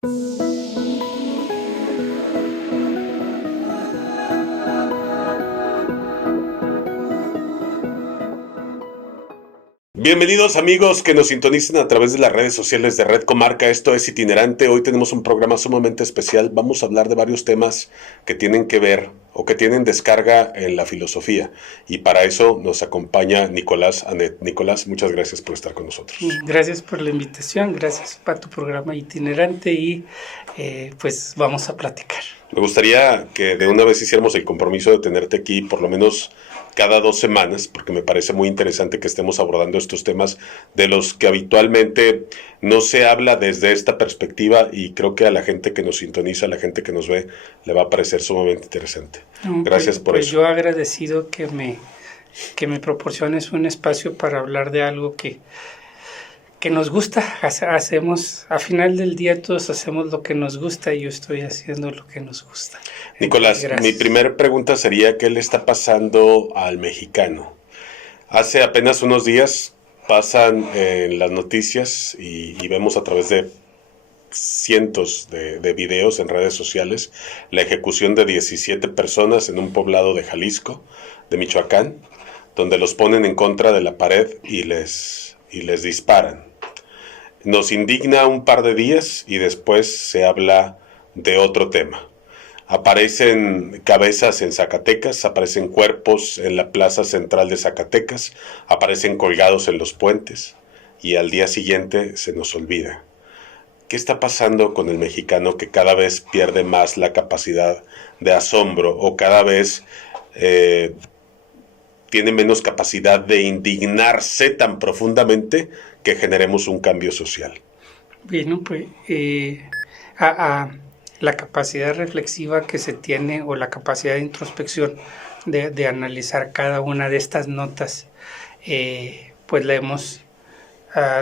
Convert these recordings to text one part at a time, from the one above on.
Bienvenidos amigos que nos sintonicen a través de las redes sociales de Red Comarca. Esto es Itinerante. Hoy tenemos un programa sumamente especial. Vamos a hablar de varios temas que tienen que ver o que tienen descarga en la filosofía. Y para eso nos acompaña Nicolás Anet. Nicolás, muchas gracias por estar con nosotros. Gracias por la invitación, gracias para tu programa Itinerante y pues vamos a platicar. Me gustaría que de una vez hiciéramos el compromiso de tenerte aquí por lo menos cada 2 semanas, porque me parece muy interesante que estemos abordando estos temas de los que habitualmente no se habla desde esta perspectiva, y creo que a la gente que nos sintoniza, a la gente que nos ve, le va a parecer sumamente interesante. Gracias por eso. Yo agradecido que me proporciones un espacio para hablar de algo que nos gusta. Hacemos, a final del día todos hacemos lo que nos gusta y yo estoy haciendo lo que nos gusta. Nicolás, mi primera pregunta sería: ¿qué le está pasando al mexicano? Hace apenas unos días pasan en las noticias y vemos a través de cientos de videos en redes sociales la ejecución de 17 personas en un poblado de Jalisco, de Michoacán, donde los ponen en contra de la pared y les disparan. Nos indigna un par de días y después se habla de otro tema. Aparecen cabezas en Zacatecas, aparecen cuerpos en la plaza central de Zacatecas, aparecen colgados en los puentes y al día siguiente se nos olvida. ¿Qué está pasando con el mexicano que cada vez pierde más la capacidad de asombro o cada vez tiene menos capacidad de indignarse tan profundamente que generemos un cambio social? Bueno, pues la capacidad reflexiva que se tiene o la capacidad de introspección de analizar cada una de estas notas, pues la hemos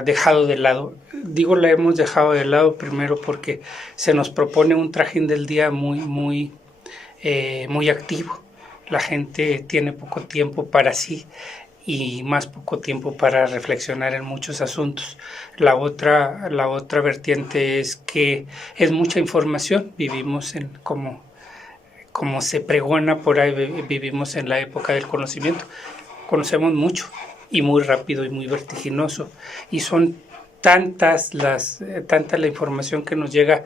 dejado de lado. Digo la hemos dejado de lado primero porque se nos propone un trajín del día muy activo. La gente tiene poco tiempo para sí y más poco tiempo para reflexionar en muchos asuntos. La otra vertiente es que es mucha información. Vivimos como se pregona por ahí, vivimos en la época del conocimiento. Conocemos mucho y muy rápido y muy vertiginoso. Y son tanta la información que nos llega.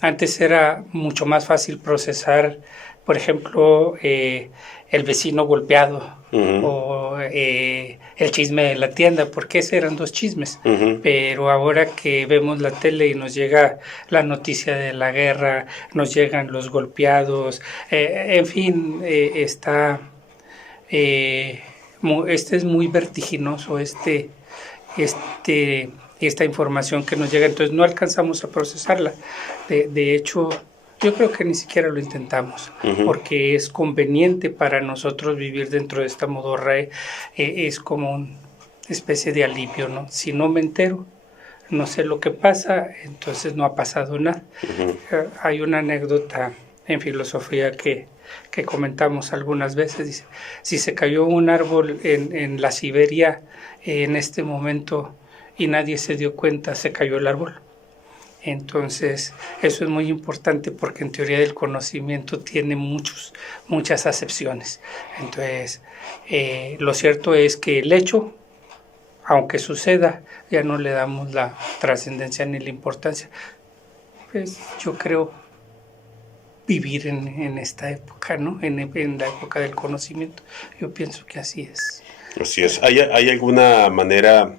Antes era mucho más fácil procesar, por ejemplo, el vecino golpeado, uh-huh, o el chisme de la tienda, porque esos eran 2 chismes. Uh-huh. Pero ahora que vemos la tele y nos llega la noticia de la guerra, nos llegan los golpeados, en fin, este es muy vertiginoso, esta información que nos llega, entonces no alcanzamos a procesarla. De hecho, yo creo que ni siquiera lo intentamos, uh-huh, porque es conveniente para nosotros vivir dentro de esta modorra. Es como una especie de alivio, ¿no? Si no me entero, no sé lo que pasa, entonces no ha pasado nada. Uh-huh. Hay una anécdota en filosofía que comentamos algunas veces. Dice: si se cayó un árbol en la Siberia en este momento y nadie se dio cuenta, se cayó el árbol. Entonces, eso es muy importante porque en teoría del conocimiento tiene muchas acepciones. Entonces, lo cierto es que el hecho, aunque suceda, ya no le damos la trascendencia ni la importancia. Pues yo creo vivir en esta época, ¿no? En la época del conocimiento. Yo pienso que así es. Así es. ¿Hay alguna manera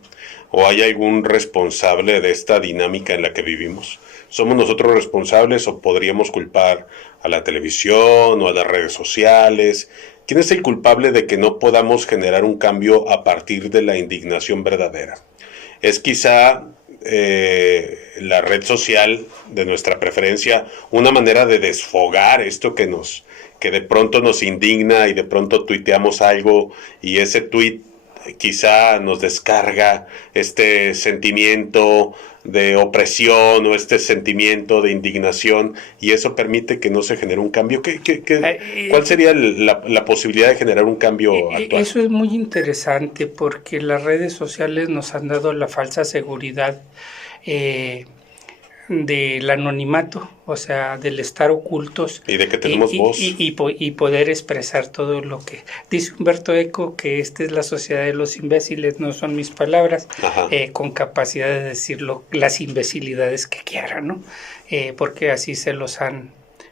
o hay algún responsable de esta dinámica en la que vivimos? ¿Somos nosotros responsables o podríamos culpar a la televisión o a las redes sociales? ¿Quién es el culpable de que no podamos generar un cambio a partir de la indignación verdadera? ¿Es quizá la red social de nuestra preferencia una manera de desfogar esto que de pronto nos indigna y de pronto tuiteamos algo y ese tuit quizá nos descarga este sentimiento de opresión o este sentimiento de indignación y eso permite que no se genere un cambio? ¿Cuál sería la posibilidad de generar un cambio actual? Eso es muy interesante porque las redes sociales nos han dado la falsa seguridad del anonimato, o sea, del estar ocultos. Y de que tenemos voz. Y poder expresar todo lo que... Dice Humberto Eco que esta es la sociedad de los imbéciles, no son mis palabras, con capacidad de decir las imbecilidades que quieran, ¿no? Porque así se los han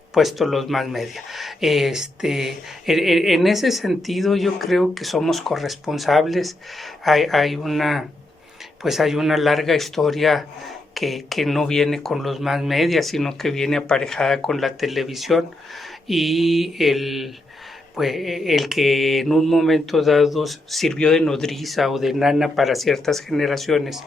puesto los más media. En ese sentido yo creo que somos corresponsables. Hay una larga historia que no viene con los más media, sino que viene aparejada con la televisión, y el que en un momento dado sirvió de nodriza o de nana para ciertas generaciones,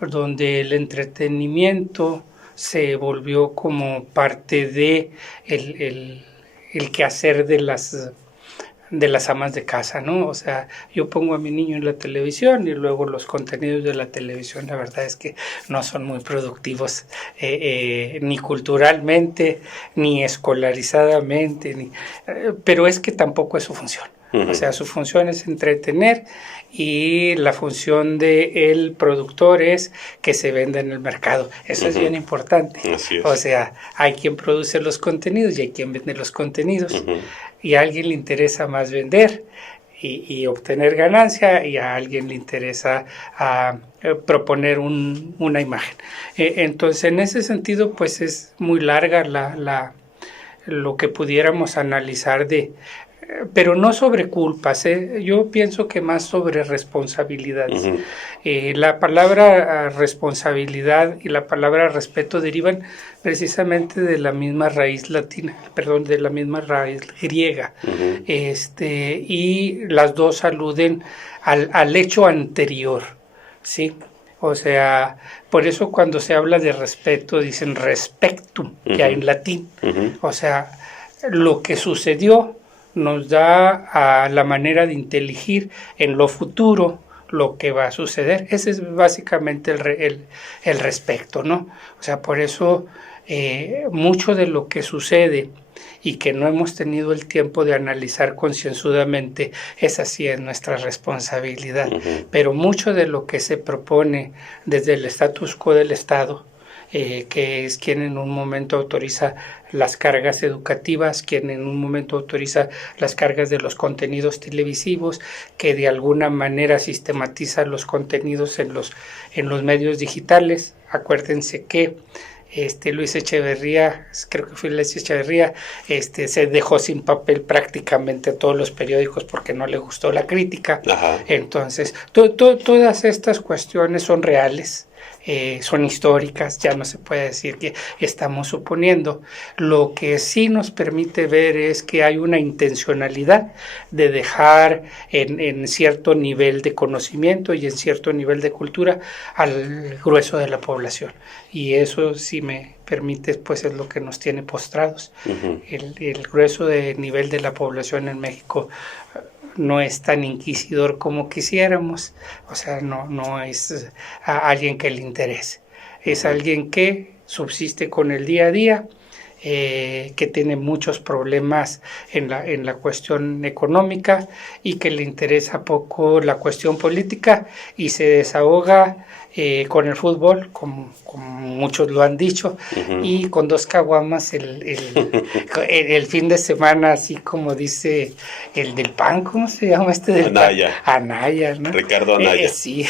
donde el entretenimiento se volvió como parte de el quehacer de las amas de casa, ¿no? O sea, yo pongo a mi niño en la televisión y luego los contenidos de la televisión, la verdad es que no son muy productivos, ni culturalmente, ni escolarizadamente, pero es que tampoco es su función. O sea, su función es entretener, y la función del productor es que se venda en el mercado. Eso es bien importante. Así es. O sea, hay quien produce los contenidos y hay quien vende los contenidos. Y a alguien le interesa más vender y obtener ganancia, y a alguien le interesa proponer una imagen. Entonces, en ese sentido, pues es muy larga lo que pudiéramos analizar pero no sobre culpas, yo pienso que más sobre responsabilidades. La palabra responsabilidad y la palabra respeto derivan precisamente de la misma raíz latina, de la misma raíz griega, y las dos aluden al hecho anterior, ¿sí? O sea, por eso cuando se habla de respeto dicen respectum, ya en latín. O sea, lo que sucedió nos da a la manera de inteligir en lo futuro lo que va a suceder. Ese es básicamente el respecto, ¿no? O sea, por eso mucho de lo que sucede y que no hemos tenido el tiempo de analizar concienzudamente, esa sí es nuestra responsabilidad. Pero mucho de lo que se propone desde el status quo del Estado, que es quien en un momento autoriza las cargas educativas, quien en un momento autoriza las cargas de los contenidos televisivos, que de alguna manera sistematiza los contenidos en los medios digitales. Acuérdense que Luis Echeverría, creo que fue Luis Echeverría, se dejó sin papel prácticamente todos los periódicos porque no le gustó la crítica. Entonces, todas estas cuestiones son reales. Son históricas, ya no se puede decir que estamos suponiendo. Lo que sí nos permite ver es que hay una intencionalidad de dejar en cierto nivel de conocimiento y en cierto nivel de cultura al grueso de la población, y eso, si me permites, pues es lo que nos tiene postrados. El grueso de nivel de la población en México no es tan inquisidor como quisiéramos. O sea, no es alguien que le interese, es alguien que subsiste con el día a día, que tiene muchos problemas en la cuestión económica, y que le interesa poco la cuestión política, y se desahoga con el fútbol, como muchos lo han dicho, y con 2 caguamas el fin de semana, así como dice el del PAN, ¿cómo se llama del Anaya. PAN? Anaya, ¿no? Ricardo Anaya. Sí.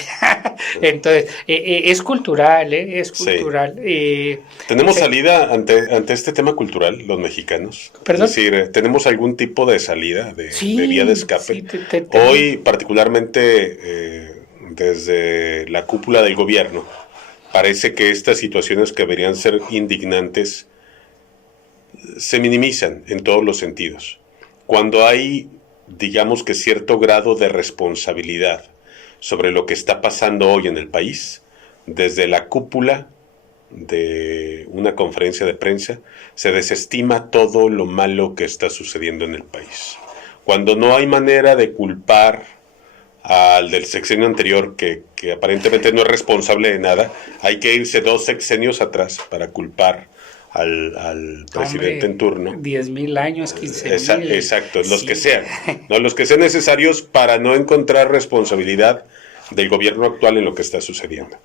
Entonces, es cultural, es cultural. Sí. ¿Tenemos salida ante este tema cultural, los mexicanos? ¿Perdón? Es decir, ¿tenemos algún tipo de salida, de vía de escape? Sí, Hoy, particularmente, desde la cúpula del gobierno, parece que estas situaciones que deberían ser indignantes se minimizan en todos los sentidos. Cuando hay, digamos que cierto grado de responsabilidad sobre lo que está pasando hoy en el país, desde la cúpula de una conferencia de prensa se desestima todo lo malo que está sucediendo en el país. Cuando no hay manera de culpar al del sexenio anterior, que aparentemente no es responsable de nada, hay que irse 2 sexenios atrás para culpar al presidente en turno. 10,000 años, 15,000. Exacto, los que sean, ¿no? Los que sean necesarios para no encontrar responsabilidad del gobierno actual en lo que está sucediendo.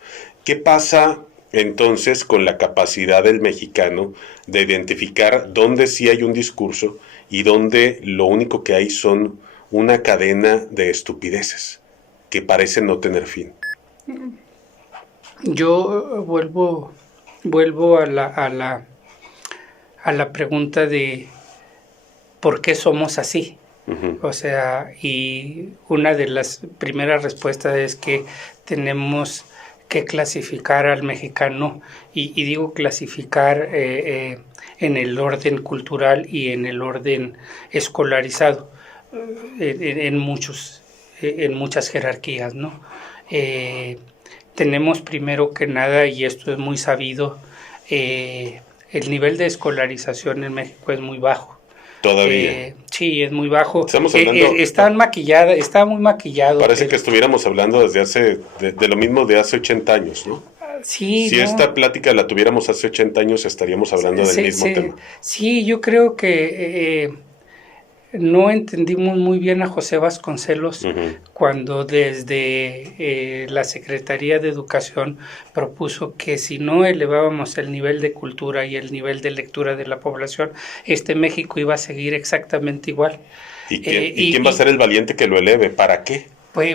¿Qué pasa entonces con la capacidad del mexicano de identificar dónde sí hay un discurso y dónde lo único que hay son una cadena de estupideces que parecen no tener fin. Yo vuelvo a la pregunta de por qué somos así. O sea, y una de las primeras respuestas es que tenemos que clasificar al mexicano, y digo clasificar en el orden cultural y en el orden escolarizado, en muchas jerarquías, ¿no? Tenemos primero que nada, y esto es muy sabido, el nivel de escolarización en México es muy bajo. Todavía. Sí, es muy bajo. Estamos hablando, está muy maquillado. Parece que estuviéramos hablando de lo mismo de hace 80 años, ¿no? Sí, si esta plática la tuviéramos hace 80 años, estaríamos hablando del mismo tema. Sí, yo creo que no entendimos muy bien a José Vasconcelos cuando desde la Secretaría de Educación propuso que si no elevábamos el nivel de cultura y el nivel de lectura de la población, México iba a seguir exactamente igual. ¿Y quién va a ser el valiente que lo eleve? ¿Para qué?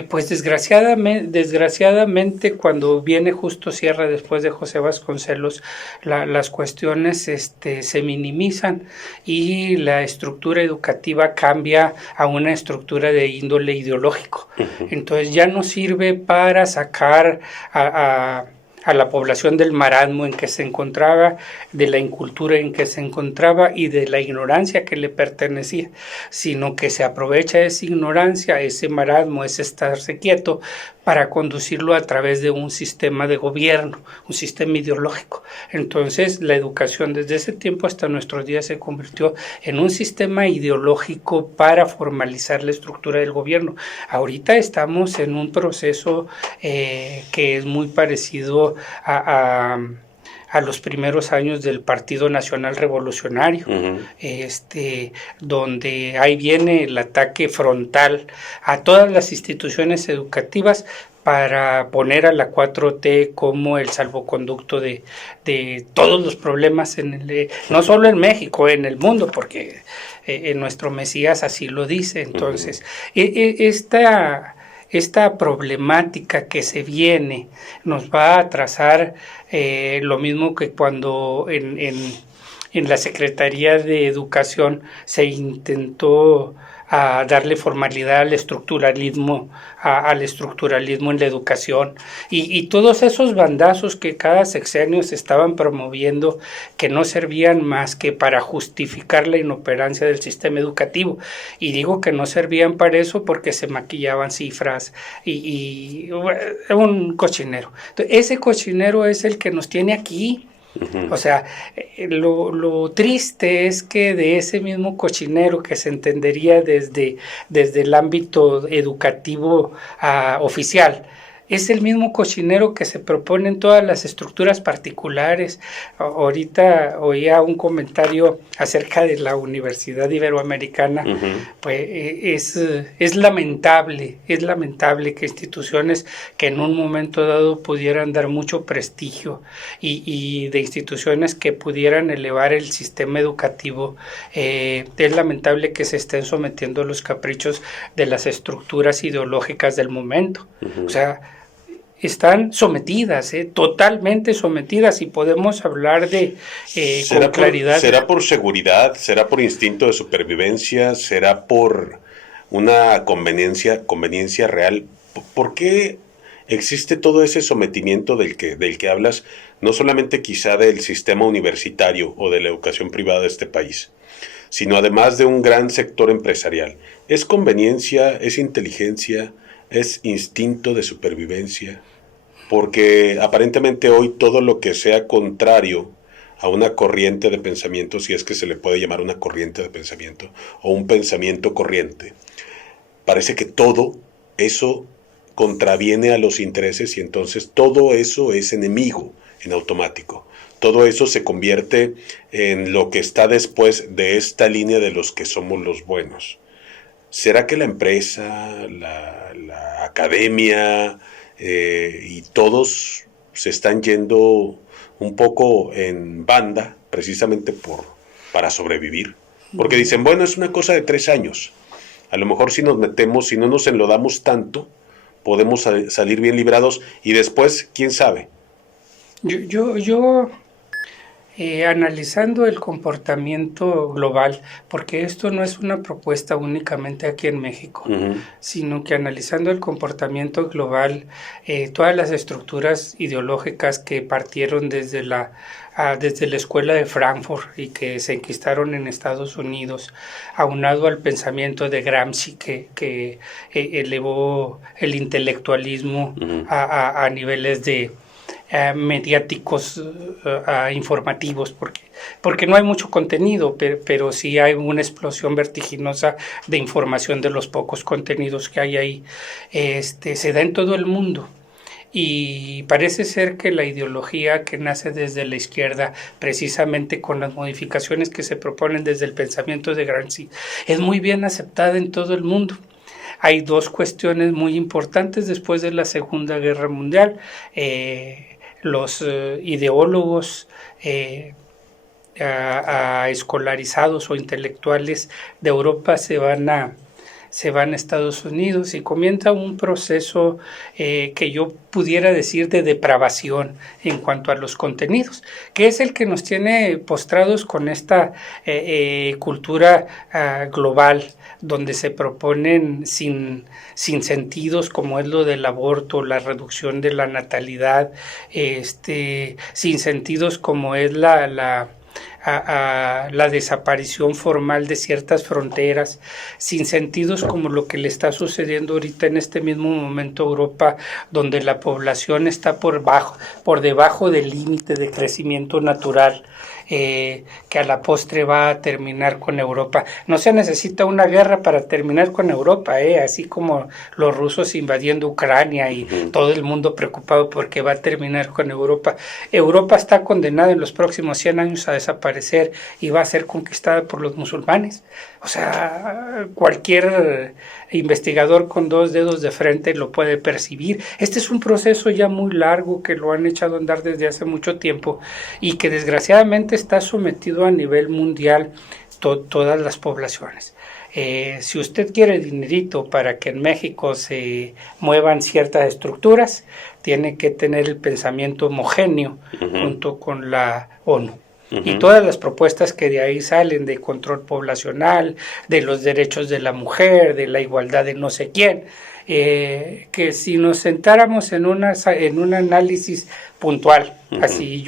Pues desgraciadamente cuando viene Justo Sierra después de José Vasconcelos, las cuestiones se minimizan y la estructura educativa cambia a una estructura de índole ideológico. Entonces ya no sirve para sacar a la población del marasmo en que se encontraba, de la incultura en que se encontraba y de la ignorancia que le pertenecía, sino que se aprovecha esa ignorancia, ese marasmo, ese estarse quieto, para conducirlo a través de un sistema de gobierno, un sistema ideológico. Entonces, la educación desde ese tiempo hasta nuestros días se convirtió en un sistema ideológico para formalizar la estructura del gobierno. Ahorita estamos en un proceso que es muy parecido a los primeros años del Partido Nacional Revolucionario, donde ahí viene el ataque frontal a todas las instituciones educativas para poner a la 4T como el salvoconducto de todos los problemas, no solo en México, en el mundo, porque nuestro Mesías así lo dice. Entonces, esta problemática que se viene nos va a atrasar lo mismo que cuando en la Secretaría de Educación se intentó a darle formalidad al estructuralismo en la educación y todos esos bandazos que cada sexenio se estaban promoviendo, que no servían más que para justificar la inoperancia del sistema educativo. Y digo que no servían para eso porque se maquillaban cifras y un cochinero. Entonces, ese cochinero es el que nos tiene aquí. O sea, lo triste es que de ese mismo cochinero que se entendería desde el ámbito educativo oficial, es el mismo cochinero que se propone en todas las estructuras particulares. Ahorita oía un comentario acerca de la Universidad Iberoamericana. Pues es lamentable que instituciones que en un momento dado pudieran dar mucho prestigio y de instituciones que pudieran elevar el sistema educativo, es lamentable que se estén sometiendo a los caprichos de las estructuras ideológicas del momento. O sea, están sometidas, totalmente sometidas, y podemos hablar de con claridad. ¿Será por seguridad? ¿Será por instinto de supervivencia? ¿Será por una conveniencia real? ¿Por qué existe todo ese sometimiento del que hablas? No solamente quizá del sistema universitario o de la educación privada de este país, sino además de un gran sector empresarial. ¿Es conveniencia? ¿Es inteligencia? ¿Es instinto de supervivencia? Porque aparentemente hoy todo lo que sea contrario a una corriente de pensamiento, si es que se le puede llamar una corriente de pensamiento o un pensamiento corriente, parece que todo eso contraviene a los intereses y entonces todo eso es enemigo en automático. Todo eso se convierte en lo que está después de esta línea de los que somos los buenos. ¿Será que la empresa, la academia y todos se están yendo un poco en banda, precisamente para sobrevivir. Porque dicen, bueno, es una cosa de 3 años. A lo mejor si nos metemos, si no nos enlodamos tanto, podemos salir bien librados y después, quién sabe. Yo analizando el comportamiento global, porque esto no es una propuesta únicamente aquí en México, sino que analizando el comportamiento global, todas las estructuras ideológicas que partieron desde la escuela de Frankfurt y que se enquistaron en Estados Unidos, aunado al pensamiento de Gramsci que elevó el intelectualismo a niveles de mediáticos, informativos, porque no hay mucho contenido, pero sí hay una explosión vertiginosa de información de los pocos contenidos que hay ahí. Se da en todo el mundo. Y parece ser que la ideología que nace desde la izquierda, precisamente con las modificaciones que se proponen desde el pensamiento de Gramsci, es muy bien aceptada en todo el mundo. Hay 2 cuestiones muy importantes después de la Segunda Guerra Mundial. Los ideólogos escolarizados o intelectuales de Europa se van a Estados Unidos y comienza un proceso que yo pudiera decir de depravación en cuanto a los contenidos, que es el que nos tiene postrados con esta cultura global, donde se proponen sin sentidos como es lo del aborto, la reducción de la natalidad, sin sentidos como es la desaparición formal de ciertas fronteras, sin sentidos como lo que le está sucediendo ahorita en este mismo momento a Europa, donde la población está por debajo del límite de crecimiento natural, que a la postre va a terminar con Europa. No se necesita una guerra para terminar con Europa, así como los rusos invadiendo Ucrania y todo el mundo preocupado porque va a terminar con Europa. Europa está condenada en los próximos 100 años a desaparecer y va a ser conquistada por los musulmanes. O sea, cualquier investigador con 2 dedos de frente lo puede percibir. Este es un proceso ya muy largo que lo han echado a andar desde hace mucho tiempo y que desgraciadamente está sometido a nivel mundial todas las poblaciones. Si usted quiere dinerito para que en México se muevan ciertas estructuras, tiene que tener el pensamiento homogéneo junto con la ONU. Y todas las propuestas que de ahí salen, de control poblacional, de los derechos de la mujer, de la igualdad de no sé quién, que si nos sentáramos en un análisis puntual, así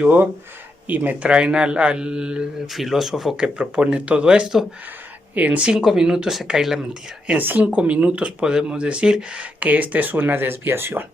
y me traen al filósofo que propone todo esto, en 5 minutos se cae la mentira. En 5 minutos podemos decir que esta es una desviación.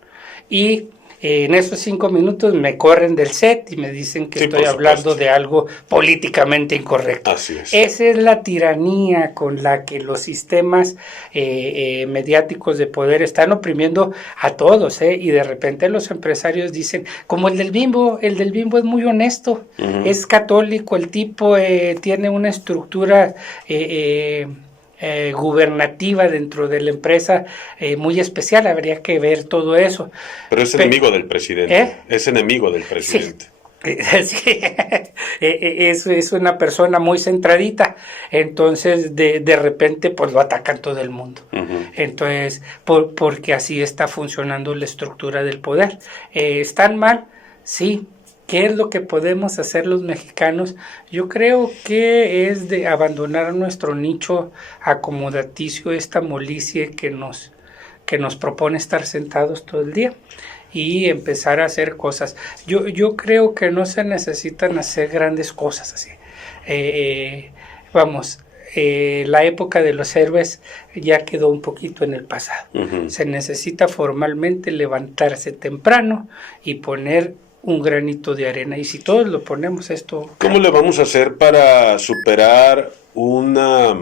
Y en esos 5 minutos me corren del set y me dicen que estoy hablando de algo políticamente incorrecto. Así es. Esa es la tiranía con la que los sistemas mediáticos de poder están oprimiendo a todos, y de repente los empresarios dicen, como el del Bimbo es muy honesto, es católico, el tipo tiene una estructura gubernativa dentro de la empresa muy especial, habría que ver todo eso. Pero es enemigo del presidente. Es enemigo del presidente. Sí. Es una persona muy centradita, entonces de repente pues lo atacan todo el mundo. Entonces, porque así está funcionando la estructura del poder. ¿Están mal? Sí. ¿Qué es lo que podemos hacer los mexicanos? Yo creo que es de abandonar nuestro nicho acomodaticio, esta molicie que nos propone estar sentados todo el día y empezar a hacer cosas. Yo creo que no se necesitan hacer grandes cosas así. La época de los héroes ya quedó un poquito en el pasado. Se necesita formalmente levantarse temprano y poner un granito de arena, y si todos lo ponemos esto... ¿Cómo le vamos a hacer para superar una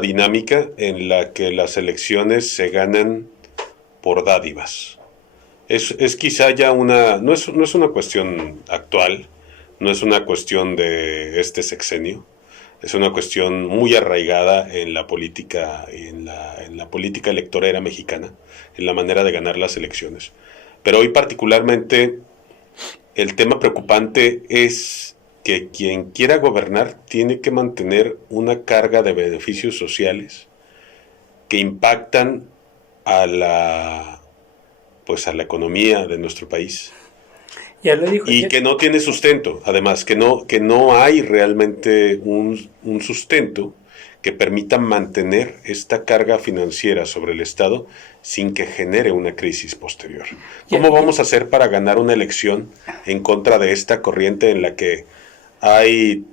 dinámica en la que las elecciones se ganan por dádivas? Es quizá ya no es una cuestión actual, no es una cuestión de este sexenio, es una cuestión muy arraigada en la política, en la política electorera mexicana, en la manera de ganar las elecciones. Pero hoy particularmente el tema preocupante es que quien quiera gobernar tiene que mantener una carga de beneficios sociales que impactan a la economía de nuestro país. Ya lo dijo. Y que no tiene sustento, además, que no hay realmente un sustento que permita mantener esta carga financiera sobre el Estado sin que genere una crisis posterior. ¿Cómo vamos a hacer para ganar una elección en contra de esta corriente en la que hay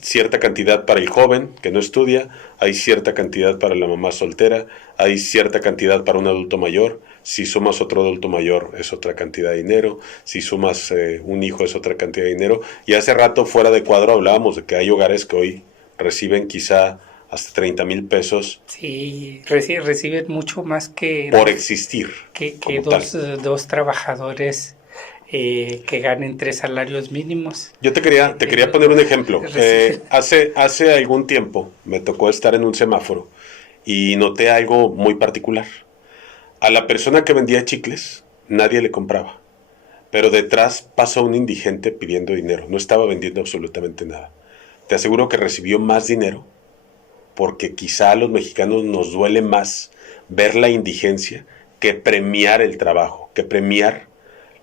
cierta cantidad para el joven que no estudia, hay cierta cantidad para la mamá soltera, hay cierta cantidad para un adulto mayor? Si sumas otro adulto mayor es otra cantidad de dinero, si sumas un hijo es otra cantidad de dinero, y hace rato fuera de cuadro hablábamos de que hay hogares que hoy reciben quizá hasta 30,000 pesos. Sí, reciben mucho más que por existir. Que dos trabajadores que ganen 3 salarios mínimos. Yo te quería poner un ejemplo. Hace algún tiempo me tocó estar en un semáforo y noté algo muy particular. A la persona que vendía chicles nadie le compraba, pero detrás pasó un indigente pidiendo dinero. No estaba vendiendo absolutamente nada. Te aseguro que recibió más dinero porque quizá a los mexicanos nos duele más ver la indigencia que premiar el trabajo, que premiar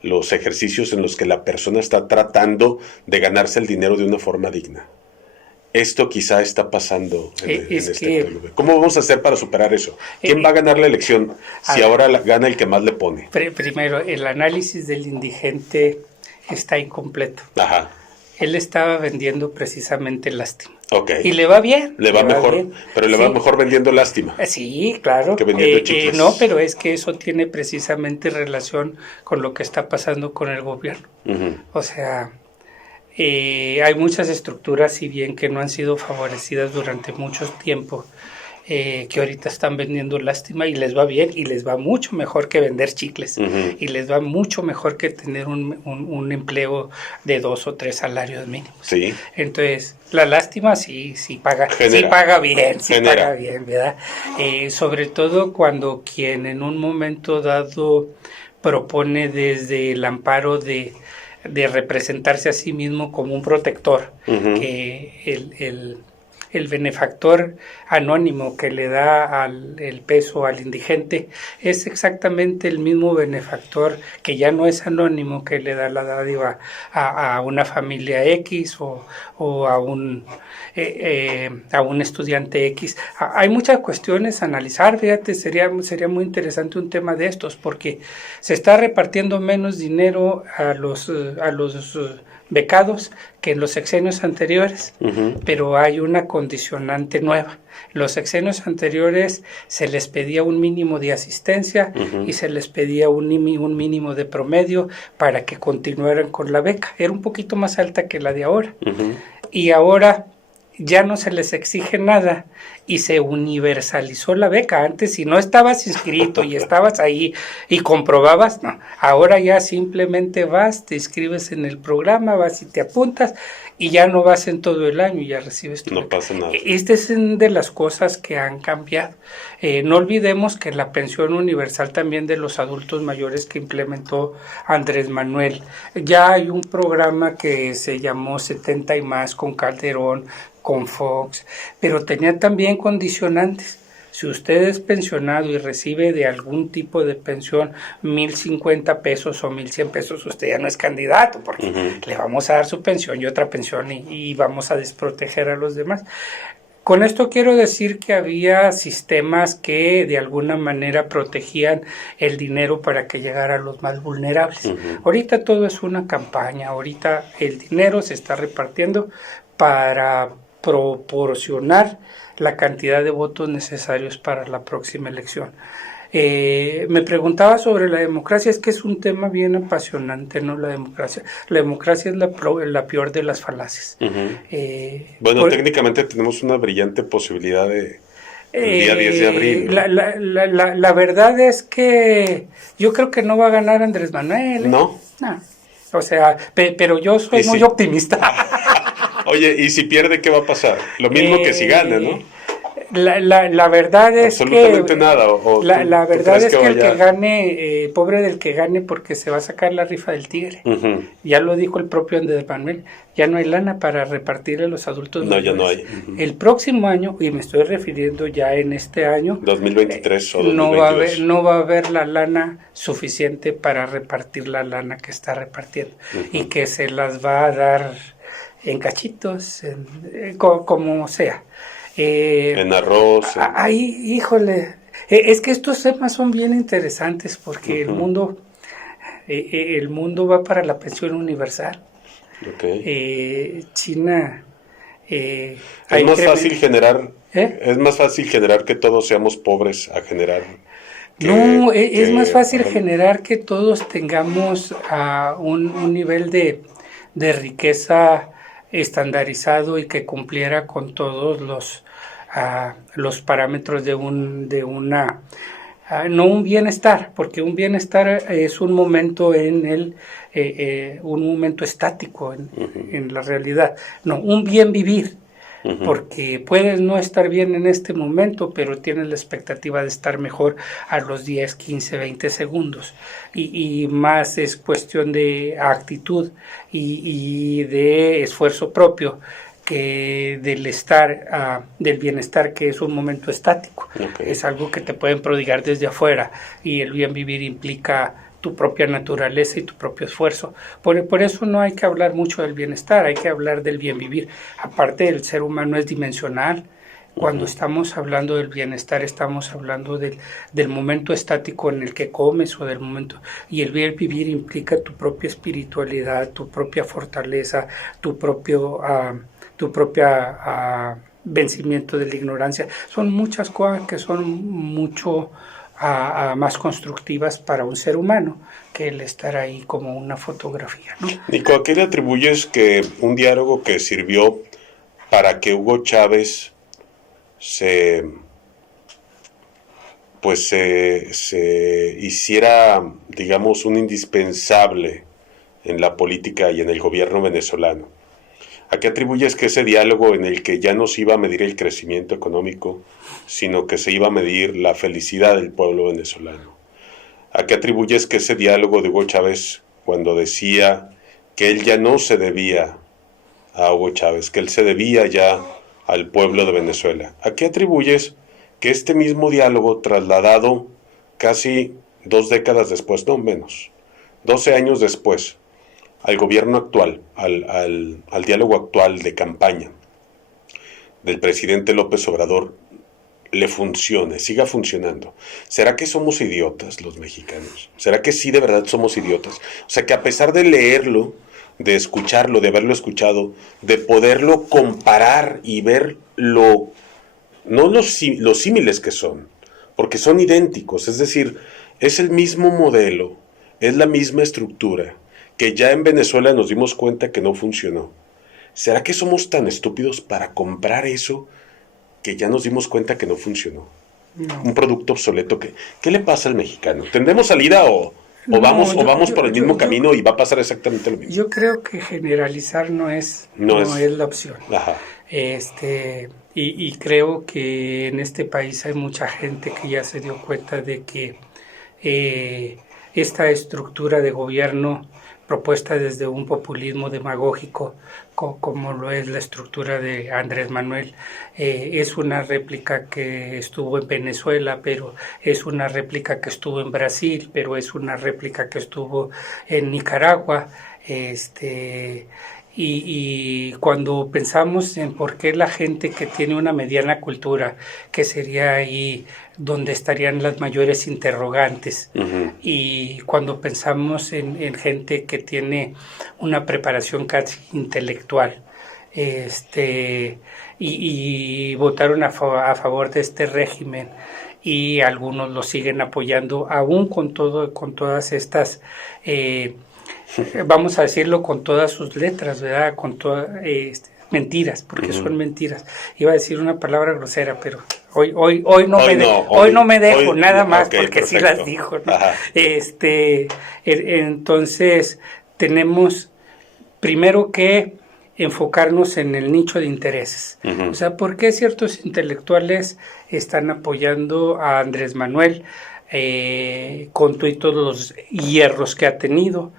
los ejercicios en los que la persona está tratando de ganarse el dinero de una forma digna. Esto quizá está pasando en este club. ¿Cómo vamos a hacer para superar eso? ¿Quién va a ganar la elección si ahora gana el que más le pone? Primero, el análisis del indigente está incompleto. Ajá. Él estaba vendiendo precisamente lástima. Okay. Y le va bien. Le va mejor, bien. Pero le va mejor vendiendo lástima. Sí, claro. Que vendiendo chicles. No, pero es que eso tiene precisamente relación con lo que está pasando con el gobierno. Uh-huh. O sea, hay muchas estructuras, si bien que no han sido favorecidas durante mucho tiempo, que ahorita están vendiendo lástima y les va bien y les va mucho mejor que vender chicles. Uh-huh. Y les va mucho mejor que tener un empleo de 2 o 3 salarios mínimos. Sí. Entonces, la lástima sí paga bien, ¿verdad? Sobre todo cuando quien en un momento dado propone desde el amparo de representarse a sí mismo como un protector, uh-huh. Que el benefactor anónimo que le da el peso al indigente es exactamente el mismo benefactor que ya no es anónimo, que le da la dádiva a una familia X o a un estudiante X. Hay muchas cuestiones a analizar, fíjate, sería muy interesante un tema de estos, porque se está repartiendo menos dinero a los becados que en los sexenios anteriores, uh-huh. Pero hay una condicionante nueva. En los sexenios anteriores se les pedía un mínimo de asistencia, uh-huh. Y se les pedía un mínimo de promedio para que continuaran con la beca. Era un poquito más alta que la de ahora. Uh-huh. Y ahora ya no se les exige nada y se universalizó la beca. Antes, si no estabas inscrito y estabas ahí y comprobabas, no. Ahora ya simplemente vas, te inscribes en el programa, vas y te apuntas y ya no vas en todo el año y ya recibes tu beca. No pasa nada. Esta es una de las cosas que han cambiado. No olvidemos que la pensión universal también de los adultos mayores que implementó Andrés Manuel, ya hay un programa que se llamó 70 y más con Calderón, con Fox, pero tenía también condicionantes. Si usted es pensionado y recibe de algún tipo de pensión 1,050 pesos o 1,100 pesos, usted ya no es candidato, porque uh-huh. Le vamos a dar su pensión y otra pensión y vamos a desproteger a los demás. Con esto quiero decir que había sistemas que de alguna manera protegían el dinero para que llegara a los más vulnerables. Uh-huh. Ahorita todo es una campaña, ahorita el dinero se está repartiendo para proporcionar la cantidad de votos necesarios para la próxima elección. Me preguntaba sobre la democracia, es que es un tema bien apasionante, ¿no? La democracia es la peor de las falacias. Uh-huh. Técnicamente tenemos una brillante posibilidad de el día 10 de abril. ¿No? La verdad es que yo creo que no va a ganar Andrés Manuel. No. O sea, pero yo soy muy optimista. Oye, ¿y si pierde qué va a pasar? Lo mismo que si gana, ¿no? La verdad es absolutamente que nada. la ¿tú verdad crees es que el vaya? que gane, pobre del que gane porque se va a sacar la rifa del tigre. Ujú. Ya lo dijo el propio Andrés Manuel, ya no hay lana para repartirle a los adultos No, ya no mayores. hay. Ujú. El próximo año, y me estoy refiriendo ya en este año, 2023 o no 2022. va a haber la lana suficiente para repartir la lana que está repartiendo y Ujú. que se las va a dar en cachitos, como sea. En arroz, Ahí, híjole, es que estos temas son bien interesantes porque ujú. el mundo va para la pensión universal. Ok. China, Es hay más fácil generar, ¿eh? es más fácil generar que todos seamos pobres a generar No, es más que fácil generar que todos tengamos un nivel de riqueza estandarizado y que cumpliera con todos los parámetros de una, no un bienestar, porque un bienestar es un momento un momento estático en la realidad, no, un bien vivir. ujú. Porque puedes no estar bien en este momento, pero tienes la expectativa de estar mejor a los 10, 15, 20 segundos. Y más es cuestión de actitud y de esfuerzo propio que del bienestar, que es un momento estático. Ok. Es algo que te pueden prodigar desde afuera, y el bien vivir implica tu propia naturaleza y tu propio esfuerzo. Por eso no hay que hablar mucho del bienestar, hay que hablar del bien vivir. Aparte, el ser humano es dimensional. Cuando estamos hablando del bienestar, estamos hablando del momento estático en el que comes o del momento. Y el bien vivir implica tu propia espiritualidad, tu propia fortaleza, tu propia vencimiento de la ignorancia. Son muchas cosas que son mucho más constructivas para un ser humano que el estar ahí como una fotografía, ¿no? Nico, ¿a qué le atribuyes que un diálogo que sirvió para que Hugo Chávez se se hiciera, digamos, un indispensable en la política y en el gobierno venezolano? ¿A qué atribuyes que ese diálogo en el que ya no se iba a medir el crecimiento económico, sino que se iba a medir la felicidad del pueblo venezolano? ¿A qué atribuyes que ese diálogo de Hugo Chávez, cuando decía que él ya no se debía a Hugo Chávez, que él se debía ya al pueblo de Venezuela? ¿A qué atribuyes que este mismo diálogo, trasladado casi 2 décadas después, no menos, 12 años después, al gobierno actual, al diálogo actual de campaña del presidente López Obrador, le funcione, siga funcionando? ¿Será que somos idiotas los mexicanos? ¿Será que sí de verdad somos idiotas? O sea, que a pesar de leerlo, de escucharlo, de haberlo escuchado, de poderlo comparar y ver no los símiles que son, porque son idénticos, es decir, es el mismo modelo, es la misma estructura, que ya en Venezuela nos dimos cuenta que no funcionó. ¿Será que somos tan estúpidos para comprar eso que ya nos dimos cuenta que no funcionó? No. Un producto obsoleto. ¿Qué le pasa al mexicano? ¿Tendremos salida o No, vamos por el mismo camino y va a pasar exactamente lo mismo? Yo creo que generalizar no es la opción. Ajá. Y creo que en este país hay mucha gente que ya se dio cuenta de que esta estructura de gobierno propuesta desde un populismo demagógico, como lo es la estructura de Andrés Manuel, es una réplica que estuvo en Venezuela, pero es una réplica que estuvo en Brasil, pero es una réplica que estuvo en Nicaragua. Y cuando pensamos en por qué la gente que tiene una mediana cultura, que sería ahí donde estarían las mayores interrogantes, y cuando pensamos en gente que tiene una preparación casi intelectual, y votaron a favor de este régimen, y algunos lo siguen apoyando aún con todas estas vamos a decirlo con todas sus letras, ¿verdad? Con todas mentiras, porque son mentiras. Iba a decir una palabra grosera, pero hoy no me dejo, nada más, okay, porque perfecto. Sí las dijo, ¿no? Entonces tenemos primero que enfocarnos en el nicho de intereses. O sea, ¿por qué ciertos intelectuales están apoyando a Andrés Manuel con todo y todos los hierros que ha tenido,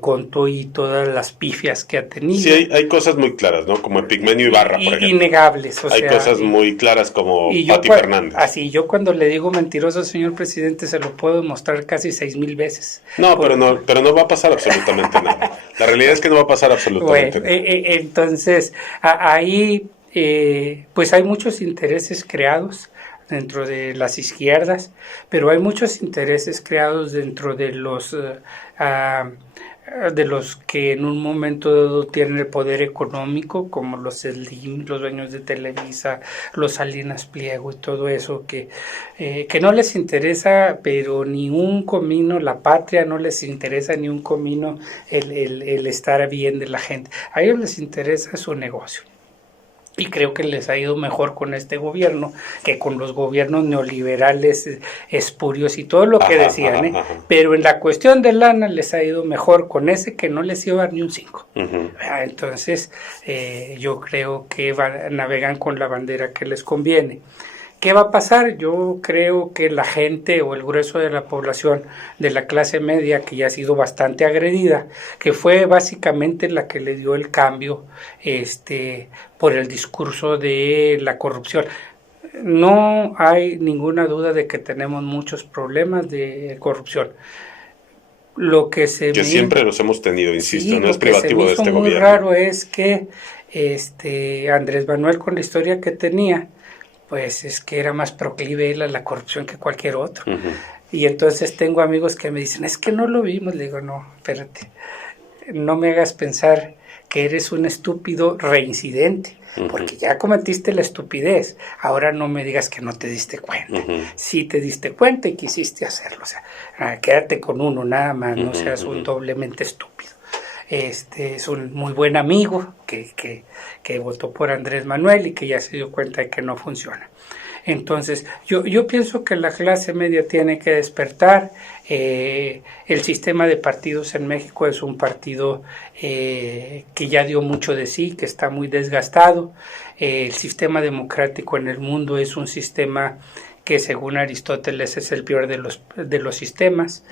con todo y todas las pifias que ha tenido? Sí, hay cosas muy claras, ¿no? Como Epigmenio Ibarra, por ejemplo. Innegables. Hay cosas muy claras como Pati Fernández. Así, yo cuando le digo mentiroso, señor presidente, se lo puedo mostrar casi 6,000 veces. No, pero no va a pasar absolutamente nada. La realidad es que no va a pasar absolutamente nada. Entonces, ahí pues hay muchos intereses creados dentro de las izquierdas, pero hay muchos intereses creados dentro de los que en un momento dado tienen el poder económico, como los Slim, los dueños de Televisa, los Salinas Pliego y todo eso, que no les interesa, pero ni un comino la patria, no les interesa ni un comino el estar bien de la gente. A ellos les interesa su negocio. Y creo que les ha ido mejor con este gobierno que con los gobiernos neoliberales espurios y todo lo que decían, Pero en la cuestión de lana les ha ido mejor con ese que no les iba a dar ni un 5. Entonces, yo creo que navegan con la bandera que les conviene. ¿Qué va a pasar? Yo creo que la gente o el grueso de la población de la clase media, que ya ha sido bastante agredida, que fue básicamente la que le dio el cambio por el discurso de la corrupción. No hay ninguna duda de que tenemos muchos problemas de corrupción. Lo que siempre los hemos tenido, insisto, no es privativo de este gobierno. Lo que se me hizo muy raro es que Andrés Manuel, con la historia que tenía, pues es que era más proclive él a la corrupción que cualquier otro. Y entonces tengo amigos que me dicen, es que no lo vimos. Le digo, no, espérate, no me hagas pensar que eres un estúpido reincidente, porque ya cometiste la estupidez. Ahora no me digas que no te diste cuenta. Sí te diste cuenta y quisiste hacerlo. O sea, quédate con uno nada más, no seas un doblemente estúpido. Es un muy buen amigo que votó por Andrés Manuel y que ya se dio cuenta de que no funciona. Entonces, yo pienso que la clase media tiene que despertar. El sistema de partidos en México es un partido que ya dio mucho de sí, que está muy desgastado. El sistema democrático en el mundo es un sistema que según Aristóteles es el peor de los sistemas,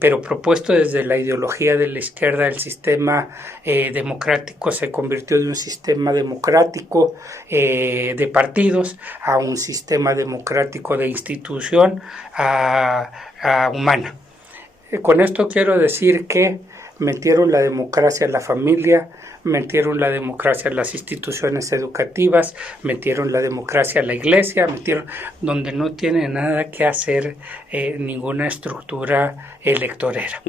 pero propuesto desde la ideología de la izquierda, el sistema democrático se convirtió de un sistema democrático de partidos a un sistema democrático de institución a humana. Con esto quiero decir que metieron la democracia a la familia, metieron la democracia a las instituciones educativas, metieron la democracia a la iglesia, metieron donde no tiene nada que hacer ninguna estructura electorera.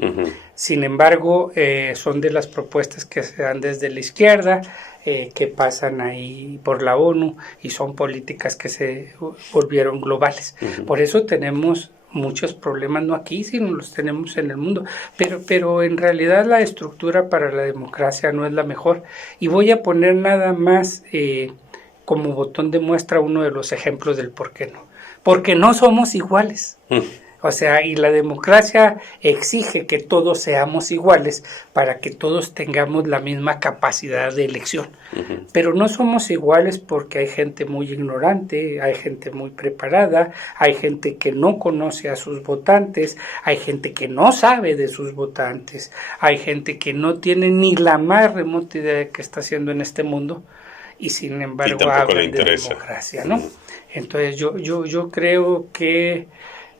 Sin embargo, son de las propuestas que se dan desde la izquierda, que pasan ahí por la ONU y son políticas que se volvieron globales. Por eso tenemos muchos problemas, no aquí, sino los tenemos en el mundo, pero en realidad la estructura para la democracia no es la mejor. Y voy a poner nada más como botón de muestra uno de los ejemplos del por qué no. Porque no somos iguales. O sea, y la democracia exige que todos seamos iguales para que todos tengamos la misma capacidad de elección. Pero no somos iguales porque hay gente muy ignorante, hay gente muy preparada, hay gente que no conoce a sus votantes, hay gente que no sabe de sus votantes, hay gente que no tiene ni la más remota idea de qué está haciendo en este mundo y sin embargo hablan de democracia, ¿no? Entonces yo creo que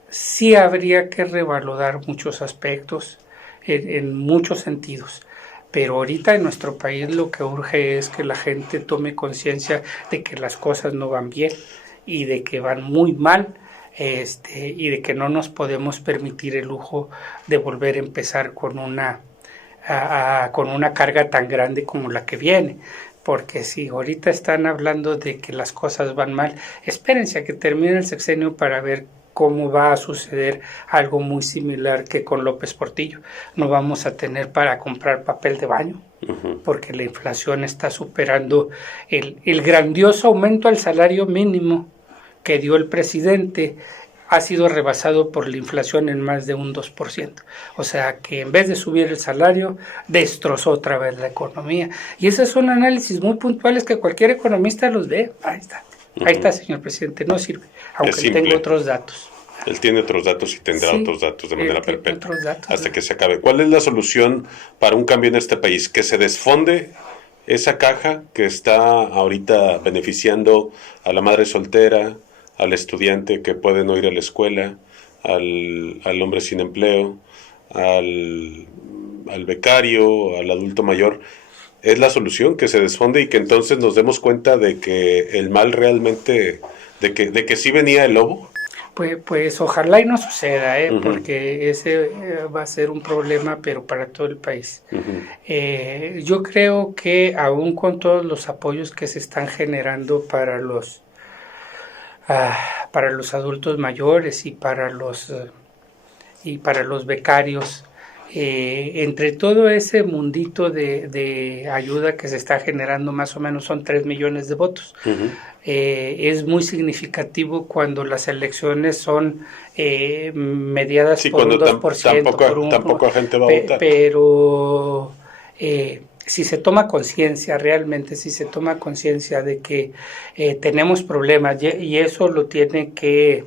sí habría que revalorar muchos aspectos en muchos sentidos, pero ahorita en nuestro país lo que urge es que la gente tome conciencia de que las cosas no van bien y de que van muy mal, y de que no nos podemos permitir el lujo de volver a empezar con una carga tan grande como la que viene. Porque si ahorita están hablando de que las cosas van mal, espérense a que termine el sexenio para ver cómo va a suceder algo muy similar que con López Portillo. No vamos a tener para comprar papel de baño, porque la inflación está superando el grandioso aumento al salario mínimo que dio el presidente, ha sido rebasado por la inflación en más de un 2%. O sea que en vez de subir el salario, destrozó otra vez la economía. Y esos son análisis muy puntuales que cualquier economista los ve. Ahí está, señor presidente, no sirve, aunque tenga otros datos. Él tiene otros datos y tendrá otros datos de manera perpetua hasta que se acabe. ¿Cuál es la solución para un cambio en este país? Que se desfonde esa caja que está ahorita beneficiando a la madre soltera, al estudiante que puede no ir a la escuela, al hombre sin empleo, al becario, al adulto mayor. ¿Es la solución que se desfonde y que entonces nos demos cuenta de que el mal realmente, de que sí venía el lobo? Pues ojalá y no suceda, porque ese va a ser un problema, pero para todo el país. Yo creo que aún con todos los apoyos que se están generando para los adultos mayores y para los becarios, entre todo ese mundito de ayuda que se está generando, más o menos son 3 millones de votos. Es muy significativo cuando las elecciones son mediadas por un 2%. Tampoco gente va a votar. Pero si se toma conciencia, realmente si se toma conciencia de que tenemos problemas y eso lo tiene que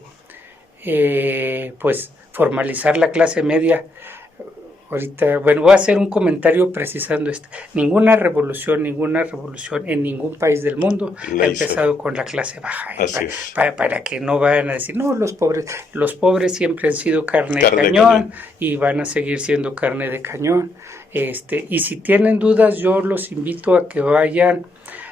pues formalizar la clase media. Ahorita, bueno, voy a hacer un comentario precisando esto. Ninguna revolución en ningún país del mundo ha empezado con la clase baja. Para que no vayan a decir, no, los pobres siempre han sido carne de cañón y van a seguir siendo carne de cañón. Y si tienen dudas, yo los invito a que vayan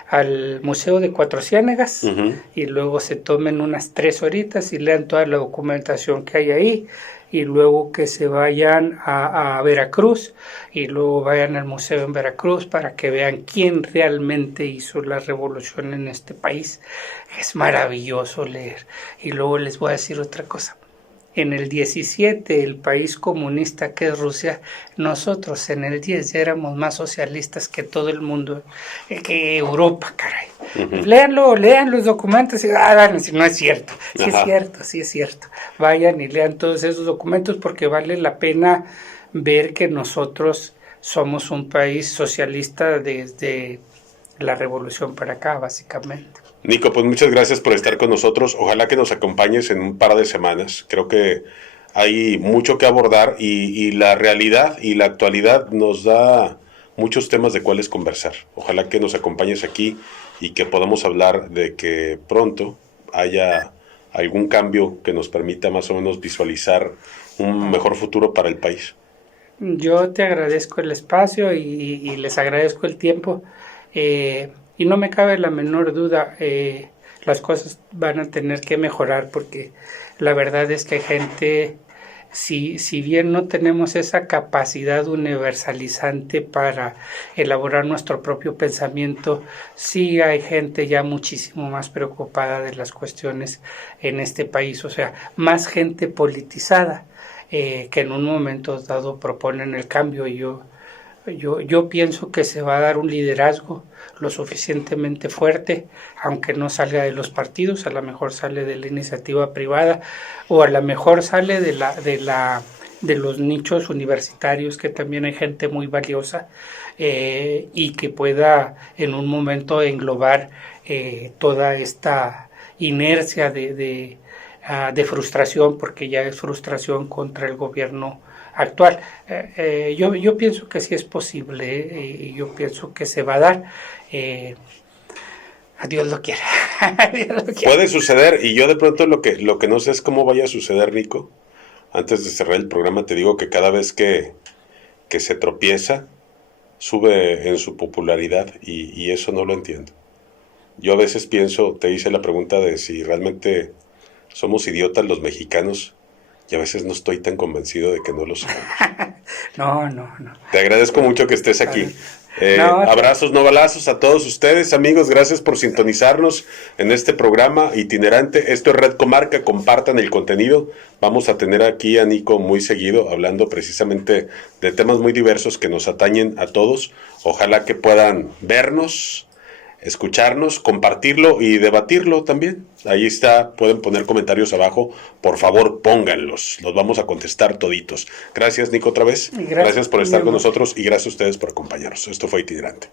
al Museo de Cuatro Ciénegas y luego se tomen unas 3 horitas y lean toda la documentación que hay ahí. Y luego que se vayan a Veracruz y luego vayan al museo en Veracruz para que vean quién realmente hizo la revolución en este país. Es maravilloso leer. Y luego les voy a decir otra cosa. En el 17, el país comunista que es Rusia, nosotros en el 10 ya éramos más socialistas que todo el mundo, que Europa, caray. Lean los documentos y no es cierto. Sí es cierto. Vayan y lean todos esos documentos porque vale la pena ver que nosotros somos un país socialista desde la revolución para acá, básicamente. Nico, pues muchas gracias por estar con nosotros. Ojalá que nos acompañes en un par de semanas. Creo que hay mucho que abordar y la realidad y la actualidad nos da muchos temas de cuáles conversar. Ojalá que nos acompañes aquí y que podamos hablar de que pronto haya algún cambio que nos permita más o menos visualizar un mejor futuro para el país. Yo te agradezco el espacio y les agradezco el tiempo. Y no me cabe la menor duda, las cosas van a tener que mejorar porque la verdad es que hay gente, si bien no tenemos esa capacidad universalizante para elaborar nuestro propio pensamiento, sí hay gente ya muchísimo más preocupada de las cuestiones en este país, o sea, más gente politizada que en un momento dado proponen el cambio. Y yo pienso que se va a dar un liderazgo lo suficientemente fuerte, aunque no salga de los partidos, a lo mejor sale de la iniciativa privada o a lo mejor sale de los nichos universitarios, que también hay gente muy valiosa y que pueda en un momento englobar toda esta inercia de frustración, porque ya es frustración contra el gobierno actual. Yo pienso que sí es posible y yo pienso que se va a dar. Dios lo quiere. Puede suceder y yo de pronto lo que no sé es cómo vaya a suceder, Nico. Antes de cerrar el programa te digo que cada vez que se tropieza sube en su popularidad y eso no lo entiendo. Yo a veces pienso, te hice la pregunta de si realmente somos idiotas los mexicanos. Y a veces no estoy tan convencido de que no lo somos. No. Te agradezco mucho que estés aquí. Abrazos, no balazos a todos ustedes, amigos. Gracias por sintonizarnos en este programa itinerante. Esto es Red Comarca. Compartan el contenido. Vamos a tener aquí a Nico muy seguido hablando precisamente de temas muy diversos que nos atañen a todos. Ojalá que puedan vernos escucharnos, compartirlo y debatirlo también. Ahí está, pueden poner comentarios abajo, por favor pónganlos, los vamos a contestar toditos. Gracias, Nico, otra vez. Gracias por estar con nosotros y gracias a ustedes por acompañarnos. Esto fue Itinerante.